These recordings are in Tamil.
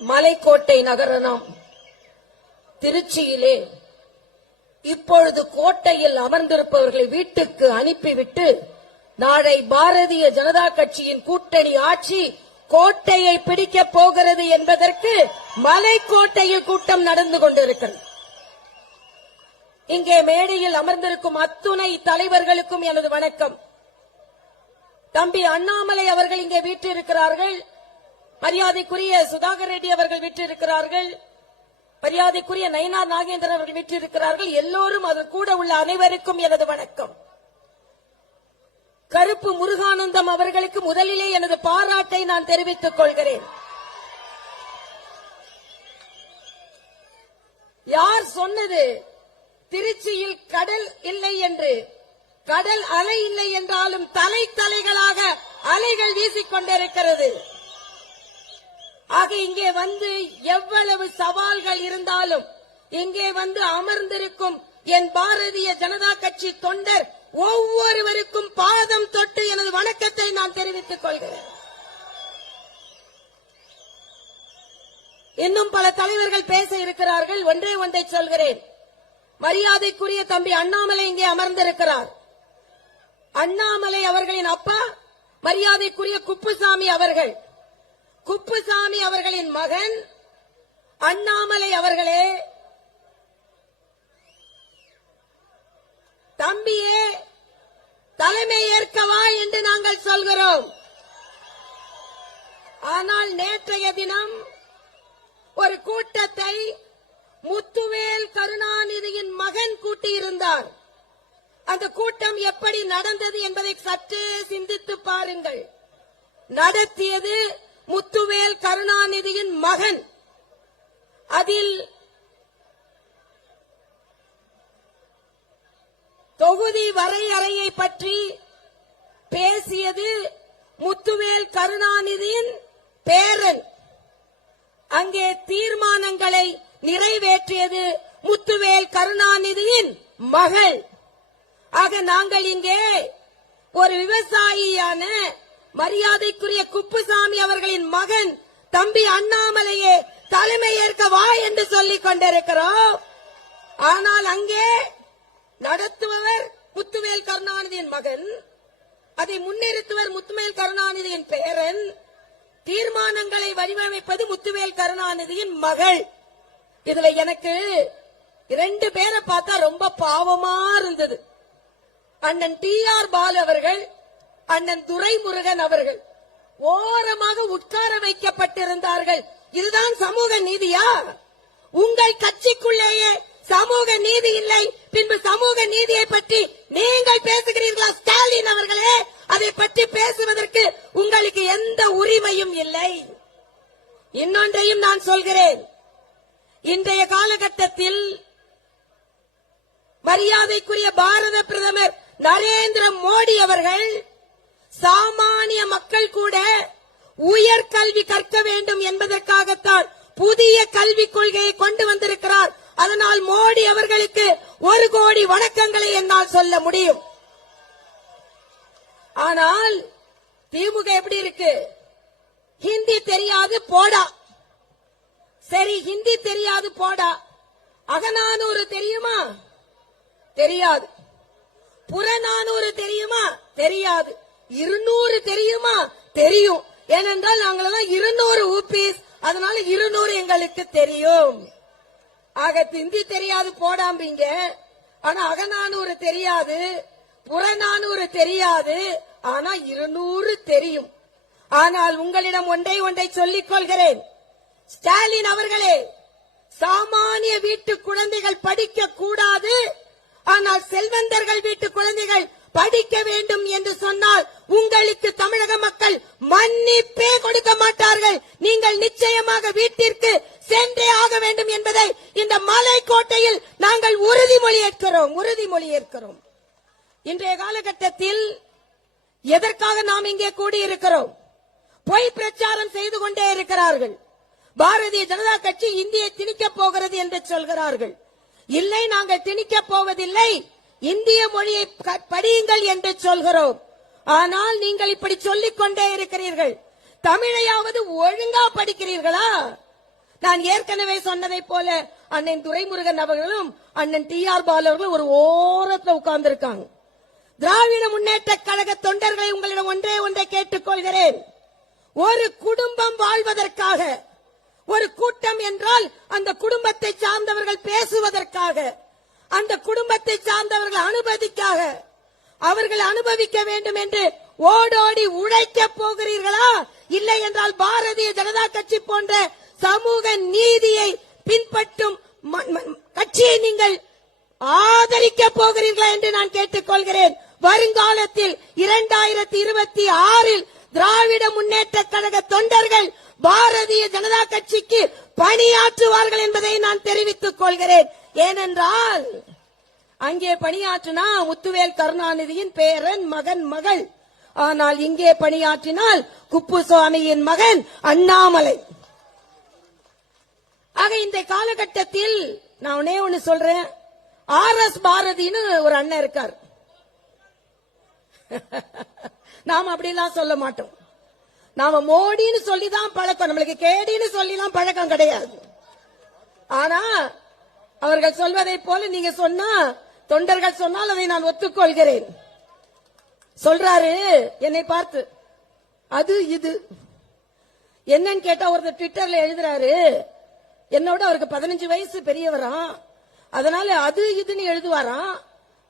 மலைக்கோட்டை நகரம் திருச்சியிலே இப்பொழுது கோட்டையில் அமர்ந்திருப்பவர்களை வீட்டுக்கு அனுப்பிவிட்டு நாளை பாரதிய ஜனதா கட்சியின் கூட்டணி ஆட்சி கோட்டையை பிடிக்கப் போகிறது என்பதற்கு மலைக்கோட்டையில் கூட்டம் நடந்து கொண்டிருக்கிறது. இங்கே மேடையில் அமர்ந்திருக்கும் அத்துணை தலைவர்களுக்கும் எனது வணக்கம். தம்பி அண்ணாமலை அவர்கள் இங்கே வீற்றிருக்கிறார்கள். மரியாதைக்குரிய சுதாகர் ரெட்டி அவர்கள் வீற்றிருக்கிறார்கள். மரியாதைக்குரிய நயினார் நாகேந்திரன் அவர்கள் வீற்றிருக்கிறார்கள். எல்லோரும் அதன் கூட உள்ள அனைவருக்கும் எனது வணக்கம். கருப்பு முருகானந்தம் அவர்களுக்கு முதலிலே எனது பாராட்டை நான் தெரிவித்துக் கொள்கிறேன். யார் சொன்னது திருச்சியில் கடல் இல்லை என்று? கடல் அலை இல்லை என்றாலும் தலைகளாக அலைகள் வீசிக்கொண்டிருக்கிறது. ஆக இங்கே வந்து எவ்வளவு சவால்கள் இருந்தாலும் இங்கே வந்து அமர்ந்திருக்கும் என் பாரதிய ஜனதா கட்சி தொண்டர் ஒவ்வொருவருக்கும் பாதம் தொட்டு எனது வணக்கத்தை நான் தெரிவித்துக் கொள்கிறேன். இன்னும் பல தலைவர்கள் பேச இருக்கிறார்கள். ஒன்றே ஒன்றை சொல்கிறேன். மரியாதைக்குரிய தம்பி அண்ணாமலை இங்கே அமர்ந்திருக்கிறார். அண்ணாமலை அவர்களின் அப்பா மரியாதைக்குரிய குப்புசாமி அவர்கள். குப்புசாமி அவர்களின் மகன் அண்ணாமலை அவர்களே, தம்பியே தலைமை ஏற்கவா என்று நாங்கள் சொல்கிறோம். ஆனால் நேற்றைய தினம் ஒரு கூட்டத்தை முத்துவேல் கருணாநிதியின் மகன் கூட்டியிருந்தார். அந்த கூட்டம் எப்படி நடந்தது என்பதை சற்றே சிந்தித்து பாருங்கள். நடத்தியது முத்துவேல் கருணாநிதியின் மகன். அதில் தொகுதி வரையறையை பற்றி பேசியது முத்துவேல் கருணாநிதியின் பேரன். அங்கே தீர்மானங்களை நிறைவேற்றியது முத்துவேல் கருணாநிதியின் மகள். ஆக நாங்கள் இங்கே ஒரு விவசாயியான மரியாதைக்குரிய குப்புசாமி அவர்களின் மகன் தம்பி அண்ணாமலையே தலைமை ஏற்கவா என்று சொல்லிக் கொண்டிருக்கிறோம். ஆனால் அங்கே நடத்துபவர் முத்துவேல் கருணாநிதியின் மகன், அதை முன்னிறுத்துவர் முத்துவேல் கருணாநிதியின் பேரன், தீர்மானங்களை வடிவமைப்பது முத்துவேல் கருணாநிதியின் மகள். இதுல எனக்கு 2 பேரை பார்த்தா ரொம்ப பாவமா இருந்தது. அண்ணன் டி.ஆர். பாலு அவர்கள், அண்ணன் துரைமுருகன் அவர்கள் ஓரமாக உட்கார வைக்கப்பட்டிருந்தார்கள். இதுதான் சமூக நீதியா? உங்கள் கட்சிக்குள்ளேயே சமூக நீதி இல்லை, பின்பு சமூக நீதியை பற்றி நீங்கள் பேசுகிறீர்களா? ஸ்டாலின் அவர்களே, அதை பற்றி பேசுவதற்கு உங்களுக்கு எந்த உரிமையும் இல்லை. இன்னொன்றையும் நான் சொல்கிறேன். இன்றைய காலகட்டத்தில் மரியாதைக்குரிய பாரத பிரதமர் நரேந்திர மோடி அவர்கள் சாமானிய மக்கள் கூட உயர்கல்வி கற்க வேண்டும் என்பதற்காகத்தான் புதிய கல்விக் கொள்கையை கொண்டு வந்திருக்கிறார். அதனால் மோடி அவர்களுக்கு 1 கோடி வணக்கங்களை என்னால் சொல்ல முடியும். ஆனால் திமுக எப்படி இருக்கு? ஹிந்தி தெரியாது போடா. சரி, ஹிந்தி தெரியாது போடா. அகநானூறு தெரியுமா? தெரியாது. புறநானூறு தெரியுமா? தெரியாது. 200 தெரியுமா? தெரியும். ஏனென்றால் நாங்களெல்லாம் 200 ஊபிஸ், அதனால 200 எங்களுக்கு தெரியும். ஆக ஹிந்தி தெரியாது போடாம்பீங்க, ஆனா அகநானூறு தெரியாது, புறநானூறு தெரியாது, ஆனா 200 தெரியும். ஆனால் உங்களிடம் ஒன்றை சொல்லிக் கொள்கிறேன். ஸ்டாலின் அவர்களே, சாமானிய வீட்டு குழந்தைகள் படிக்க கூடாது, ஆனால் செல்வந்தர்கள் வீட்டு குழந்தைகள் படிக்க வேண்டும் என்று சொன்னால் உங்களுக்கு தமிழக மக்கள் மன்னிப்பே கொடுக்க மாட்டார்கள். நீங்கள் நிச்சயமாக வீட்டிற்கு சென்றே ஆக வேண்டும் என்பதை இந்த மலைக்கோட்டையில் நாங்கள் உறுதிமொழி ஏற்கிறோம். இன்றைய காலகட்டத்தில் எதற்காக நாம் இங்கே கூடியிருக்கிறோம்? பொய் பிரச்சாரம் செய்து கொண்டே இருக்கிறார்கள். பாரதிய ஜனதா கட்சி இந்தியை திணிக்கப் போகிறது என்று சொல்கிறார்கள். இல்லை, நாங்கள் திணிக்கப் போவதில்லை, இந்திய மொழியை படியுங்கள் என்று சொல்கிறோம். ஆனால் நீங்கள் இப்படி சொல்லிக் கொண்டே இருக்கிறீர்கள். தமிழையாவது ஒழுங்கா படிக்கிறீர்களா? நான் ஏற்கனவே சொன்னதை போல அண்ணன் துரைமுருகன் அவர்களும் அண்ணன் டி.ஆர். பாலு அவர்களும் ஒரு ஓரத்துல உட்கார்ந்து இருக்காங்க. திராவிட முன்னேற்ற கழக தொண்டர்களை உங்களிடம் ஒன்றை கேட்டுக்கொள்கிறேன். ஒரு குடும்பம் வாழ்வதற்காக, ஒரு கூட்டம் என்றால் அந்த குடும்பத்தை சார்ந்தவர்கள் பேசுவதற்காக, அந்த குடும்பத்தை சார்ந்தவர்கள் அனுமதிக்காக, அவர்கள் அனுபவிக்க வேண்டும் என்று ஓடோடி உழைக்க போகிறீர்களா? இல்லை என்றால் பாரதிய ஜனதா கட்சி போன்ற சமூக நீதியை பின்பற்றும் கட்சியை நீங்கள் ஆதரிக்க போகிறீர்களா என்று நான் கேட்டுக்கொள்கிறேன். வருங்காலத்தில் 2026 திராவிட முன்னேற்ற கழக தொண்டர்கள் பாரதிய ஜனதா கட்சிக்கு பணியாற்றுவார்கள் என்பதை நான் தெரிவித்துக் கொள்கிறேன். ஏனென்றால் அங்கே பணியாற்றினா முத்துவேல் கருணாநிதியின் பேரன் மகன் மகள், ஆனால் இங்கே பணியாற்றினால் குப்புசாமியின் மகன் அண்ணாமலை. ஆக இந்த காலகட்டத்தில் நான் ஒண்ணு சொல்றேன். ஆர்.எஸ். பாரதின்னு ஒரு அண்ணன் இருக்கார். நாம அப்படிலாம் சொல்ல மாட்டோம். நாம மோடின்னு சொல்லிதான் பழக்கம், நம்மளுக்கு கேடின்னு சொல்லிலாம் பழக்கம் கிடையாது. ஆனா அவர்கள் சொல்வதை போல நீங்க சொன்னா, தொண்டர்கள் சொன்னால் அதை நான் ஒத்துக்கொள்கிறேன். சொல்றாரு என்னை பார்த்து, அது இது என்னன்னு கேட்டா ஒருத்தர் ட்விட்டர்ல எழுதுறாரு, என்னோட அவருக்கு 15 வயசு பெரியவராம், அதனால அது இதுன்னு எழுதுவாராம்.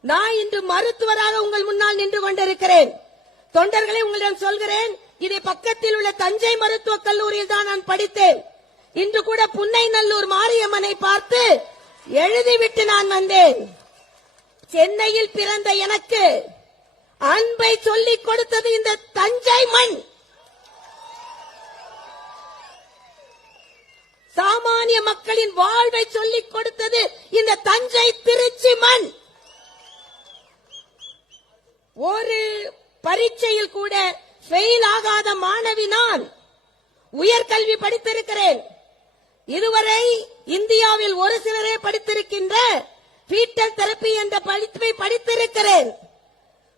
நான் இன்று மருத்துவராக உங்கள் முன்னால் நின்று கொண்டிருக்கிறேன். தொண்டர்களை உங்களிடம் சொல்கிறேன், இதை பக்கத்தில் உள்ள தஞ்சை மருத்துவக் கல்லூரியில் தான் நான் படித்தேன். இன்று கூட புன்னைநல்லூர் மாரியம்மனை பார்த்து எழுதிவிட்டு நான் வந்தேன். சென்னையில் பிறந்த எனக்கு அன்பை சொல்லிக் கொடுத்தது இந்த தஞ்சை மண். சாமானிய மக்களின் வாழ்வை சொல்லிக் கொடுத்தது இந்த தஞ்சை திருச்சி மண். ஒரு பரீட்சையில் கூட ஃபெயில் ஆகாத மாணவி நான். உயர்கல்வி படித்திருக்கிறேன். இதுவரை இந்தியாவில் ஒரு சிலரே படித்திருக்கின்ற ஃபீட்டல் தெரப்பி என்ற படிப்பை படித்திருக்கிறேன்.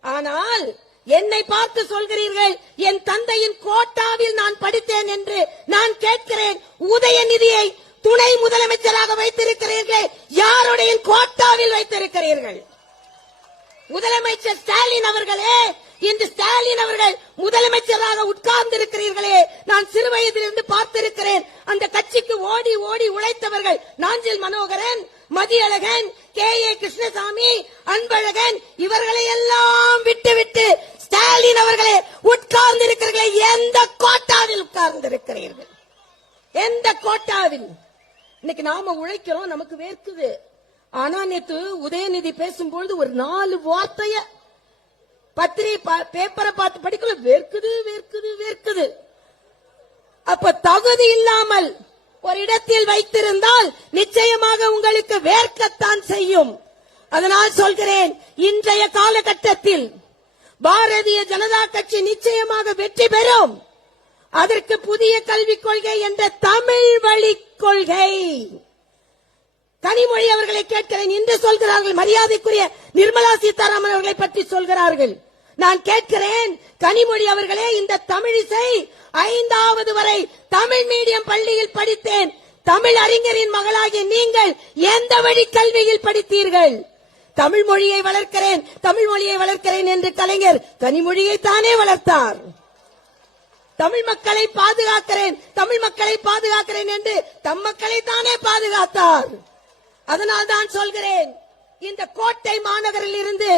ஆனால் என்னை பார்த்து சொல்கிறீர்கள் என் தந்தையின் கோட்டாவில் நான் படித்தேன் என்று. நான் கேட்கிறேன், உதயநிதியை துணை முதலமைச்சராக வைத்திருக்கிறீர்களே, யாருடைய கோட்டாவில் வைத்திருக்கிறீர்கள்? முதலமைச்சர் ஸ்டாலின் அவர்களே, இன்று ஸ்டாலின் அவர்கள் முதலமைச்சராக உட்கார்ந்து இருக்கிறீர்களே, நான் சிறு வயதிலிருந்து பார்த்திருக்கிறேன். அந்த கட்சிக்கு ஓடி ஓடி உழைத்தவர்கள் நாஞ்சில் மனோகரன், மதியழகன், கே.ஏ. கிருஷ்ணசாமி, அன்பழகன், இவர்களை எல்லாம் விட்டுவிட்டு ஸ்டாலின் அவர்களே உட்கார்ந்து இருக்கிறீர்களே, எந்த கோட்டாவில் உட்கார்ந்து இருக்கிறீர்கள்? எந்த கோட்டாவில்? இன்னைக்கு நாம உழைக்கிறோம், நமக்கு வேர்க்குது. ஆனா நேத்து உதயநிதி பேசும்பொழுது ஒரு 4 வார்த்தைய பத்திரிகை பேப்பரை பார்த்து படிக்கல, வேர்க்குது வேர்க்குது வேர்க்குது. அப்ப தகுதி இல்லாமல் ஒரு இடத்தில் வைத்திருந்தால் நிச்சயமாக உங்களுக்கு வேர்க்கத்தான் செய்யும். அதனால் சொல்கிறேன், இன்றைய காலகட்டத்தில் பாரதிய ஜனதா கட்சி நிச்சயமாக வெற்றி பெறும். அதற்கு புதிய கல்விக் கொள்கை என்ற தமிழ் வழி கொள்கை. கனிமொழி அவர்களை கேட்கிறேன், இன்று சொல்கிறார்கள், மரியாதைக்குரிய நிர்மலா சீதாராமன் அவர்களை பற்றி சொல்கிறார்கள். நான் கேட்கிறேன், கனிமொழி அவர்களே, இந்த தமிழிசை 5வது வரை தமிழ் மீடியம் பள்ளியில் படித்தேன். தமிழ் அறிஞரின் மகளாகிய நீங்கள் எந்த வழி கல்வியில் படித்தீர்கள்? தமிழ் மொழியை வளர்க்கிறேன், தமிழ் மொழியை வளர்க்கிறேன் என்று கலைஞர் கனிமொழியை தானே வளர்த்தார். தமிழ் மக்களை பாதுகாக்கிறேன், தமிழ் மக்களை பாதுகாக்கிறேன் என்று தம் மக்களை தானே பாதுகாத்தார். அதனால் தான் சொல்கிறேன், இந்த கோட்டை மாநகரில் இருந்து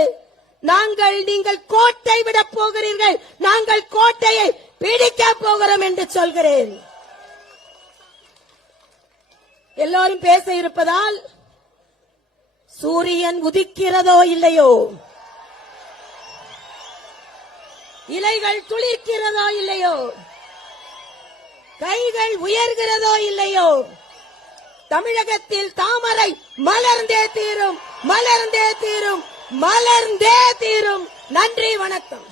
நீங்கள் கோட்டை விட போகிறீர்கள், நாங்கள் கோட்டையை பிடிக்க போகிறோம் என்று சொல்கிறேன். எல்லாரும் பேச இருப்பதால் சூரியன் உதிக்கிறதோ இல்லையோ, இலைகள் துளிர்க்கிறதோ இல்லையோ, கைகள் உயர்கிறதோ இல்லையோ, தமிழகத்தில் தாமரை மலர்ந்தே தீரும், மலர்ந்தே தீரும், மலர்ந்தே தீரும். நன்றி, வணக்கம்.